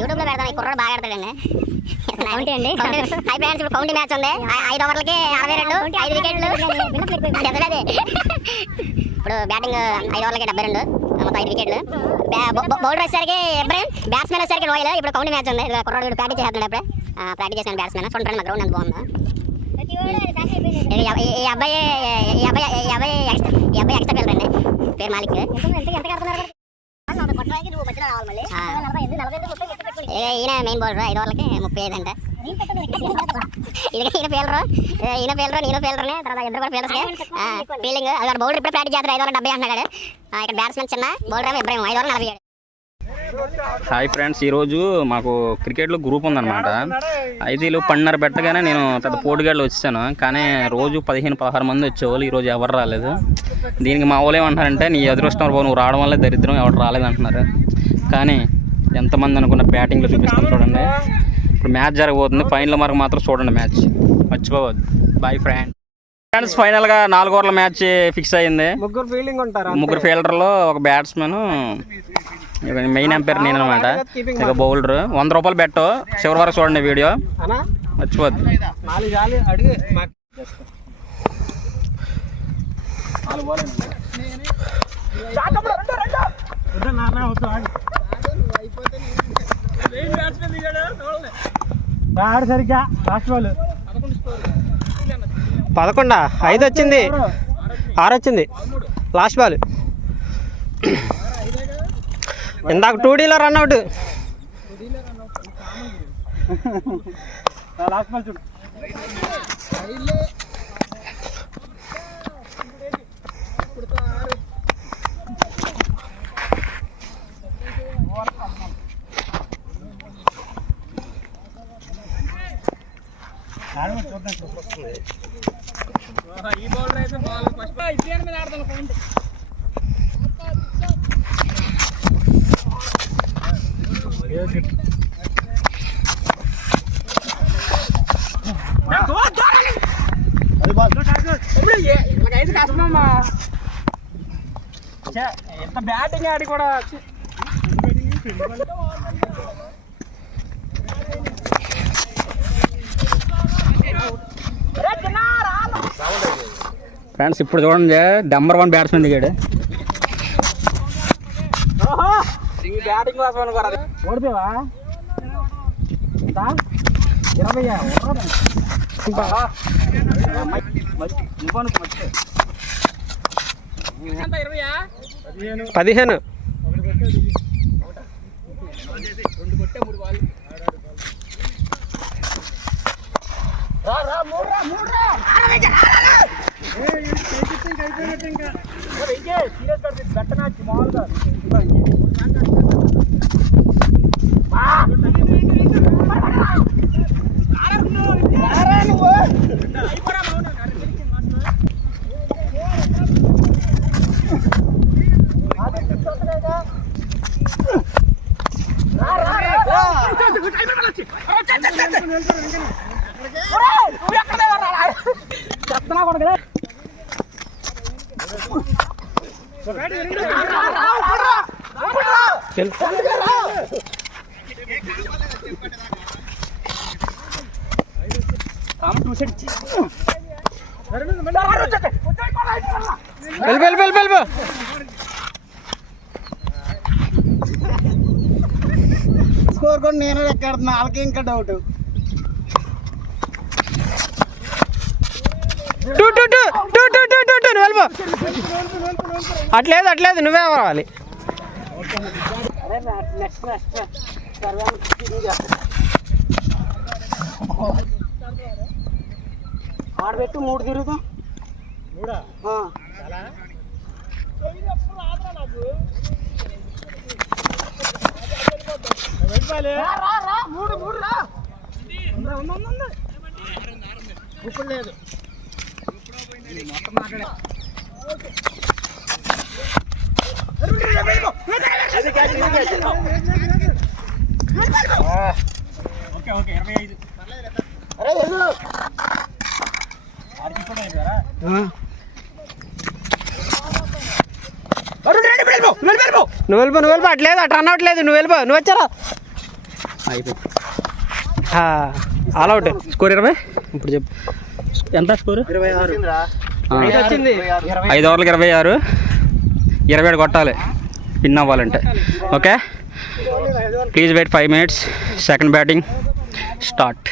YouTube లో పెడతాను. ఈ కుర్రాడు బాగా ఆడతాడండి. హై ఫ్రెండ్స్, ఇప్పుడు కౌంటీ మ్యాచ్ ఉంది. 5 ఓవర్లకి 62, 5 వికెట్లు. ఇప్పుడు బ్యాటింగ్ 5 ఓవర్లకి 72, మొత్తం 5 వికెట్లు. బౌలర్ వచ్చేసరికి ఇబ్రాహిం, బ్యాట్స్మెన్ వచ్చేసరికి నోయల్. ఇప్పుడు కౌంటీ మ్యాచ్ ఉంది. కుర్రాడు ప్రాక్టీస్ చేస్తున్నాడు. అప్పుడే ప్రాక్టీస్ చేసిన బ్యాట్స్మెన్ చూడండి. మా గ్రౌండ్ ఎంత బాగుందో. ఈ అబ్బాయి ఎక్స్ట్రా పిల్లలు అండి. పేరు మాలిక్. ఈయన మెయిన్ బౌలర్. 5 ఓవర్లకి 35 అంట. ఈయన ఫీల్డర్ని తర్వాత ఇద్దరు కూడా ఫీల్డర్స్. ఫీల్డింగ్ అది బౌలర్ ఇప్పుడే ప్రాక్టీస్ చేస్తారు. 5 ఓవర్లు 70 అంటున్నాడు. ఇక్కడ బ్యాట్స్మెన్ చిన్న, బౌలర్ ఏమో ఇబ్రాహిం. 5 ఓవర్లు 47. హాయ్ ఫ్రెండ్స్, ఈరోజు మాకు క్రికెట్లో గ్రూప్ ఉందన్నమాట. అయితే వీళ్ళు 12:30 పెట్టగానే నేను పెద్ద పోటీగాళ్ళు వచ్చాను. కానీ రోజు 15-16 మంది వచ్చేవాళ్ళు. ఈరోజు ఎవరు రాలేదు. దీనికి మా వాళ్ళు ఏమంటారంటే, నీ అదృష్టం నువ్వు రావడం వల్లే దరిద్రం, ఎవరు రాలేదు అంటున్నారు. కానీ ఎంతమంది అనుకున్న బ్యాటింగ్లో చూపిస్తాను చూడండి. ఇప్పుడు మ్యాచ్ జరగబోతుంది. ఫైనల్ వరకు మాత్రం చూడండి మ్యాచ్, మర్చిపోవద్దు. Boy friends. ఫైనల్గా 4 ఓవర్ల మ్యాచ్ ఫిక్స్ అయ్యింది. ముగ్గురు ఫీల్డర్లు, ఒక బ్యాట్స్మెన్, మెయిన్ ఎంపైర్ నేను అనమాట. ఇక బౌలర్. 100 రూపాయలు బెట్టు. చివరి వరకు చూడండి వీడియో, మర్చిపోద్దు. సరిగ్గా లాస్ట్ బాల్ 11, 5 వచ్చింది, 6 వచ్చింది లాస్ట్ బాల్. ఇందాక 2Dలో రన్అట్. లాస్ట్ బాల్ చూడు. ఈ బౌలర్ అయితే బాల్ ఫస్ట్ ఇదే మీద ఆడతాను. పాయింట్ ఎంత బ్యాటింగ్ ఆడి కూడా ఫ్రెండ్స్ ఇప్పుడు చూడండి, నెంబర్ 1 బ్యాట్స్మెన్ దిగాడు. బ్యాటింగ్ ఓడిపోయావా? 15. స్కోర్ కూడా నేను ఎక్కడుతున్నా, వాళ్ళకి ఇంకా డౌట్. 2 నువ్వు అట్లేదు నువ్వే రావాలి. ఆడబెట్టు 3 తిరుగుతాం. ఇప్పుడు లేదు నువ్వు వెళ్ళిపో అట్లేదు అట్లా రన్ అవ్వట్లేదు నువ్వు వెళ్ళిపో నువ్వు వచ్చారా అయిపోయింది. All out score 20. ఇప్పుడు చెప్పు ఎంత స్కోర్? 5 వచ్చింది 5 ఓవర్లకు 26. 27 కొట్టాలి విన్ అవ్వాలంటే. Okay, please wait 5 minutes. Second batting start.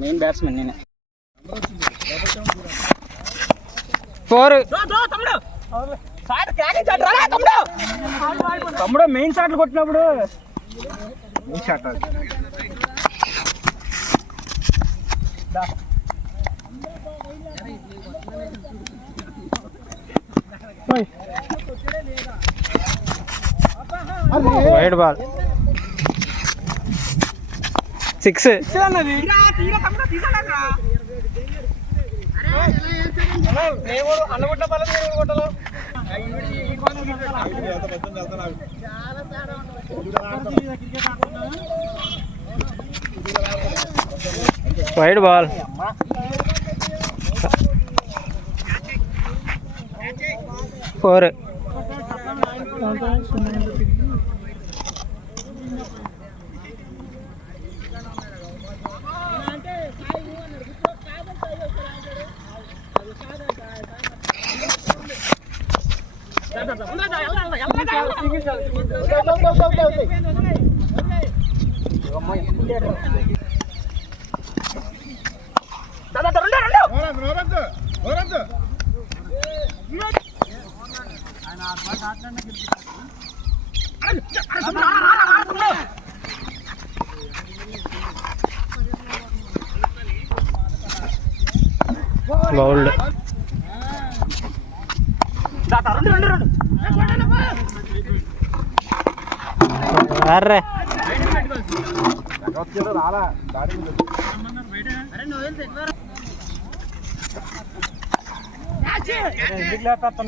Main batsmen నేనే. 4 తమ్ముడు మెయిన్ షాట్లు కొట్టినప్పుడు wide ball 6. Wide ball 4. Bowled అర్రే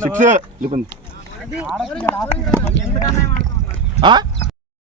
సిక్స్